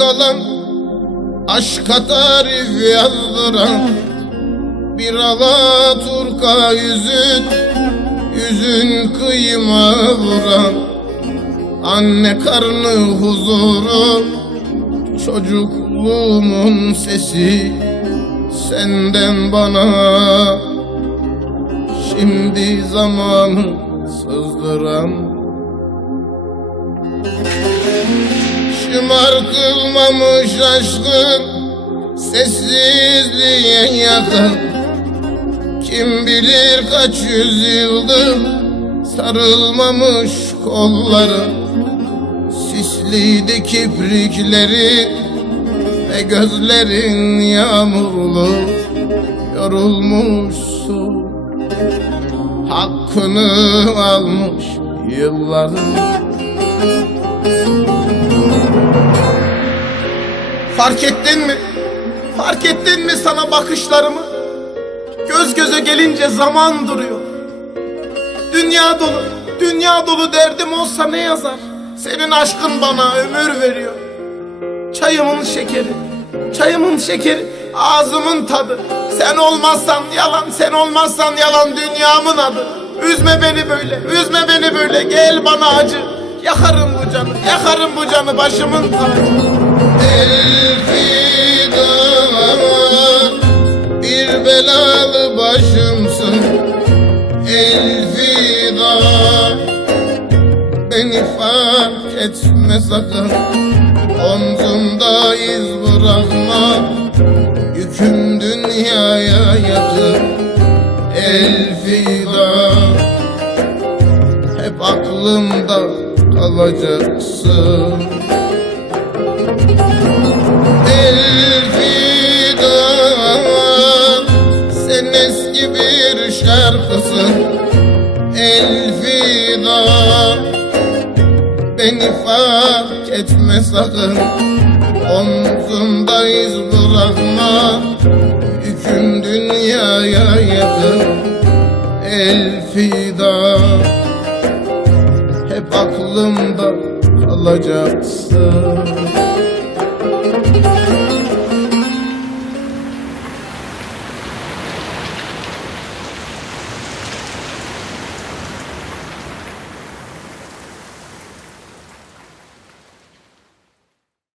olan Aşk tarif yazdıran Bir Alaturka yüzün Yüzün kıyma vuran. Anne karnı huzuru Çocukluğumun sesi Senden bana. Şimdi zamanı sızdıran Şımartılmamış aşkın Sessizliğe yakın. Kim bilir kaç yüzyıldır Sarılmamış kolların Sisliydi kipriklerin Ve gözlerin yağmurlu Yorulmuşsun Hakkını almış yılların Fark ettin mi? Fark ettin mi sana bakışlarımı? Göz göze gelince zaman duruyor. Dünya dolu, dünya dolu derdim olsa ne yazar? Senin aşkın bana ömür veriyor. Çayımın şekeri, çayımın şekeri, ağzımın tadı. Sen olmazsan yalan, sen olmazsan yalan dünyamın adı. Üzme beni böyle, üzme beni böyle, gel bana acı. Yakarım bu canı, yakarım bu canı başımın tacı. Başımsın. Elfida beni fark etme sakın. Omzumda iz bırakma. Yüküm dünyaya yakın Elfida Hep aklımda kalacaksın. Elfida Beni fark etme sakın. Omzumda iz bırakma. Yüküm dünyaya yakın. Elfida Hep aklımda kalacaksın